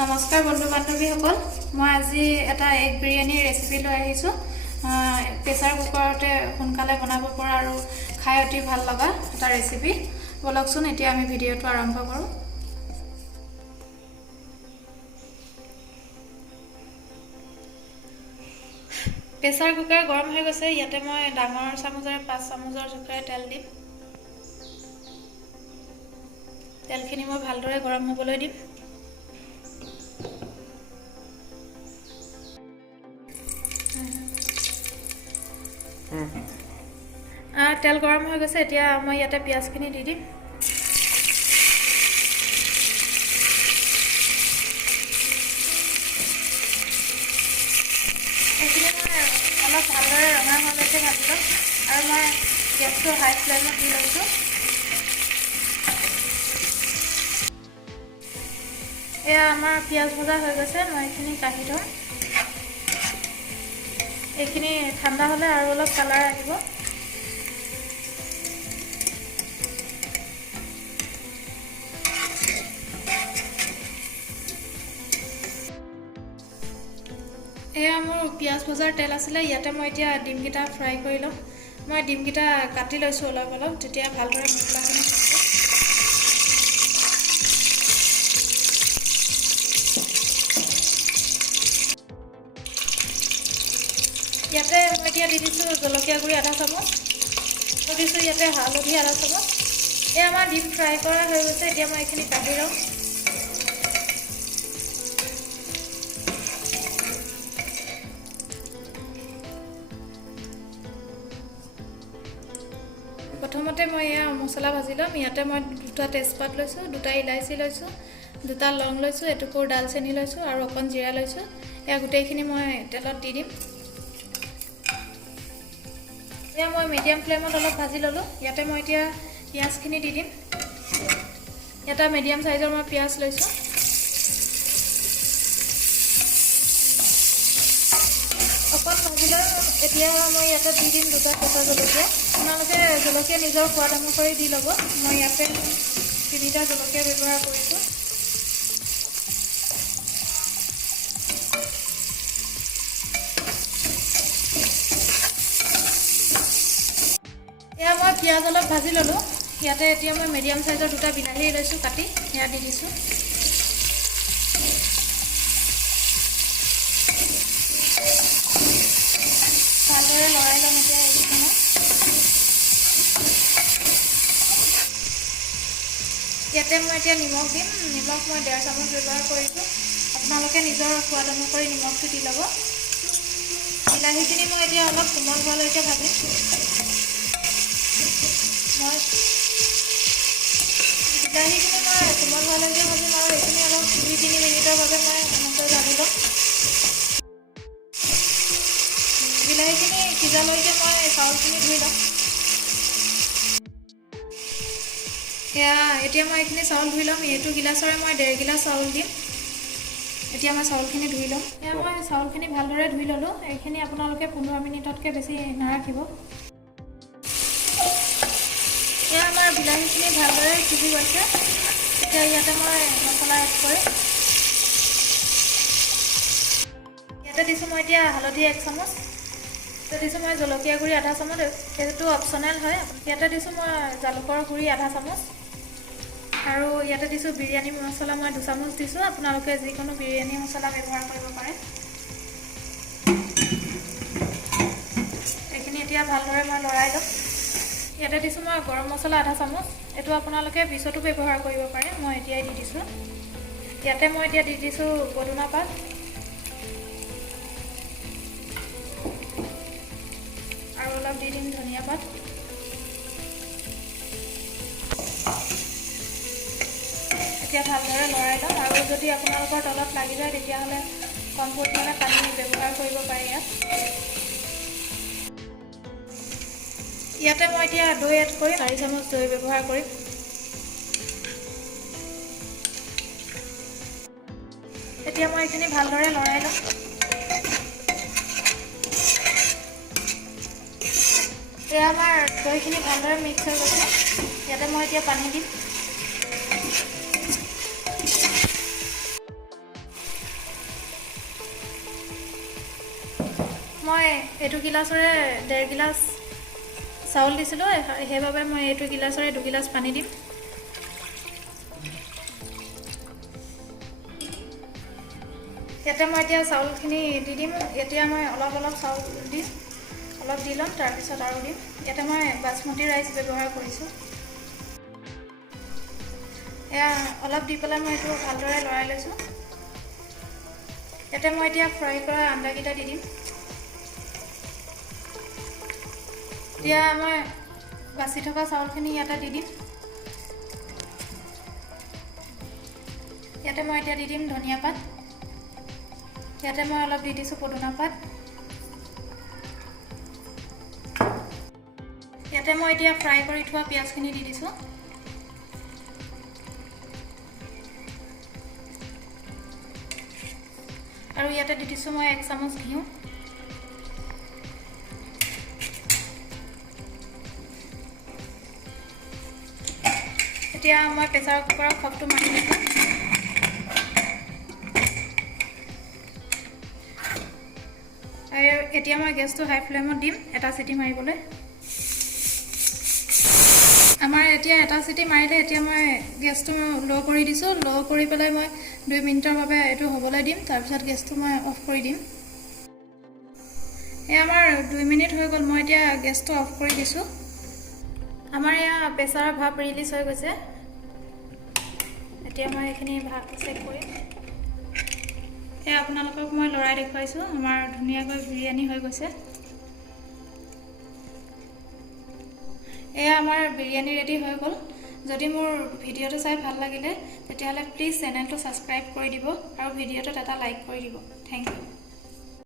নমস্কাৰ বন্ধু বান্ধৱীসকল, মই আজি এটা এগ বিৰিয়ানী ৰেচিপি লৈ আহিছোঁ। প্ৰেছাৰ কুকাৰতে সোনকালে বনাব পৰা আৰু খাই অতি ভাল লগা এটা ৰেচিপি। বলকচোন এতিয়া আমি ভিডিঅ'টো আৰম্ভ কৰোঁ। প্ৰেছাৰ কুকাৰ গৰম হৈ গৈছে। ইয়াতে মই ডাঙৰ চামুচেৰে 5 চামুচৰ জোখেৰে তেল দিম। তেলখিনি মই ভালদৰে গৰম হ'বলৈ দিম। তেল গৰম হৈ গৈছে। এতিয়া মই ইয়াতে পিঁয়াজখিনি দি দিম। এইখিনি মই অলপ ভালদৰে ৰঙা হোৱালৈকে ভাজি ল'ম আৰু মই গেছটো হাই ফ্লেমত দি লৈছোঁ। এয়া আমাৰ পিঁয়াজ ভজা হৈ গৈছে। মই এইখিনি কাঢ়ি থওঁ। এইখিনি ঠাণ্ডা হ'লে আৰু অলপ কালাৰ আহিব। এয়া মোৰ পিঁয়াজ ভজাৰ তেল আছিলে। ইয়াতে মই এতিয়া ডিমকেইটা ফ্ৰাই কৰি ল'ম। মই ডিমকেইটা কাটি লৈছোঁ অলপ অলপ, তেতিয়া ভালদৰে মছলাখিনি খাব। ইয়াতে মই এতিয়া দি দিছোঁ জলকীয়া গুড়ি আধা চামুচ, মই দিছোঁ ইয়াতে হালধি আধা চামুচ। এয়া আমাৰ ডিম ফ্ৰাই কৰা হৈ গৈছে। এতিয়া মই এইখিনি কাঢ়ি লওঁ। প্ৰথমতে মই এয়া মছলা ভাজি ল'ম। ইয়াতে মই 2টা তেজপাত লৈছোঁ, 2টা ইলাচি লৈছোঁ, 2টা লং লৈছোঁ, এটুকুৰ ডালচেনি লৈছোঁ আৰু অকণ জিৰা লৈছোঁ। এয়া গোটেইখিনি মই তেলত দি দিম। এয়া মই মিডিয়াম ফ্লেমত অলপ ভাজি ল'লোঁ। ইয়াতে মই এতিয়া পিঁয়াজখিনি দি দিম। এটা মিডিয়াম চাইজৰ মই পিঁয়াজ লৈছোঁ। অকণ ভাজি লৈ এতিয়া মই ইয়াতে দি দিম 2টা কেঁচা জলকীয়া। আপোনালোকে জলকীয়া নিজৰ সোৱাদ অনুসৰি দি ল'ব। মই ইয়াতে 3টা জলকীয়া ব্যৱহাৰ কৰিছোঁ। এয়া মই পিঁয়াজ অলপ ভাজি ল'লোঁ। ইয়াতে এতিয়া মই মিডিয়াম চাইজৰ 2টা বিলাহী লৈছোঁ কাটি, সেয়া দি দিছোঁ। ভালদৰে লৰাই ল'ম এতিয়া এইখিনি। ইয়াতে মই এতিয়া নিমখ দিম। নিমখ মই 1.5 চামুচ ব্যৱহাৰ কৰিছোঁ। আপোনালোকে নিজৰ সোৱাদ অনুসৰি নিমখটো দি ল'ব। বিলাহীখিনি মই এতিয়া অলপ কোমল হোৱালৈকে ভাজিম। বিলাহীখিনি মই কোমল হোৱালৈকে ভাজিম আৰু এইখিনি অলপ 2-3 মিনিটৰ বাবে মই এনেকৈ ভাজি ল'ম। বিলাহীখিনি সিজালৈকে মই চাউলখিনি ধুই ল'ম। এতিয়া মই এইখিনি চাউল ধুই ল'ম। এইটো গিলাচৰে মই 1.5 গিলাচ চাউল দিম। এতিয়া মই চাউলখিনি ধুই ল'ম। এয়া মই চাউলখিনি ভালদৰে ধুই ল'লোঁ। এইখিনি আপোনালোকে 15 মিনিটতকৈ বেছি নাৰাখিব। এয়া আমাৰ বিলাহীখিনি ভালদৰে সিজি গৈছে। এতিয়া ইয়াতে মই মছলা এড কৰিম। ইয়াতে দিছোঁ মই এতিয়া হালধি 1 চামুচ, ইয়াতে দিছোঁ মই জলকীয়া গুড়ি আধা চামুচ, সেইটো অপশ্যনেল হয়। ইয়াতে দিছোঁ মই জালুকৰ গুড়ি আধা চামুচ আৰু ইয়াতে দিছোঁ বিৰিয়ানী মছলা মই 2 চামুচ দিছোঁ। আপোনালোকে যিকোনো বিৰিয়ানী মছলা ব্যৱহাৰ কৰিব পাৰে। এইখিনি এতিয়া ভালদৰে মই লৰাই ল'ম। ইয়াতে দিছোঁ মই গৰম মছলা আধা চামুচ, এইটো আপোনালোকে পিছতো ব্যৱহাৰ কৰিব পাৰে, মই এতিয়াই দি দিছোঁ। ইয়াতে মই এতিয়া দি দিছোঁ পদুনা পাত আৰু অলপ দি দিম ধনিয়া পাত। এতিয়া ভালদৰে লৰাই ল'ম আৰু যদি আপোনালোকৰ তলত লাগি যায় তেতিয়াহ'লে কম পৰিমাণে পানী ব্যৱহাৰ কৰিব পাৰে। ইয়াতে মই এতিয়া দৈ এড কৰিম। 4 চামুচ দৈ ব্যৱহাৰ কৰিম। এতিয়া মই এইখিনি ভালদৰে লৰাই ল'ম। এয়া আমাৰ দৈখিনি ভালদৰে মিক্স হৈ গৈছে। ইয়াতে মই এতিয়া পানী দিম। এইটো গিলাচৰে 1.5 গিলাচ চাউল দিছিলোঁ, সেইবাবে মই এইটো গিলাচৰে 2 গিলাচ পানী দিম। ইয়াতে মই এতিয়া চাউলখিনি দি দিম। এতিয়া মই অলপ চাউল দিম, অলপ দি ল'ম, তাৰপিছত আৰু দিম। ইয়াতে মই বাসমতি ৰাইচ ব্যৱহাৰ কৰিছোঁ। এয়া অলপ দি পেলাই মই এইটো ভালদৰে লৰাই লৈছোঁ। ইয়াতে মই এতিয়া ফ্ৰাই কৰা আন্দাকেইটা দি দিম। এতিয়া মই বাছি থকা চাউলখিনি ইয়াতে দি দিম। ইয়াতে মই এতিয়া দি দিম ধনিয়া পাত। ইয়াতে মই অলপ দি দিছোঁ পদুনা পাত। ইয়াতে মই এতিয়া ফ্ৰাই কৰি থোৱা পিঁয়াজখিনি দি দিছোঁ। আৰু ইয়াতে দি দিছোঁ মই 1 চামুচ ঘিউ। এতিয়া মই প্ৰেছাৰ কুকাৰৰ খপটো মাৰি দিছোঁ। আৰু এতিয়া মই গেছটো হাই ফ্লেমত দিম এটা চিটি মাৰিবলৈ। আমাৰ এতিয়া এটা চিটি মাৰিলে এতিয়া মই গেছটো ল' কৰি দিছোঁ। ল' কৰি পেলাই মই 2 মিনিটৰ বাবে এইটো হ'বলৈ দিম, তাৰপিছত গেছটো মই অফ কৰি দিম। আমাৰ 2 মিনিট হৈ গ'ল, মই এতিয়া গেছটো অফ কৰি দিছোঁ। আমাৰ এয়া প্ৰেছাৰৰ ভাপ ৰিলিজ হৈ গৈছে। এতিয়া মই এইখিনি ভাপ চেক কৰিম। এয়া আপোনালোকক মই লৰাই দেখুৱাইছোঁ, আমাৰ ধুনীয়াকৈ বিৰিয়ানী হৈ গৈছে। এয়া আমাৰ বিৰিয়ানী ৰেডি হৈ গ'ল। যদি মোৰ ভিডিঅ'টো চাই ভাল লাগিলে তেতিয়াহ'লে প্লিজ চেনেলটো ছাবস্ক্ৰাইব কৰি দিব আৰু ভিডিঅ'টোত এটা লাইক কৰি দিব। Thank U.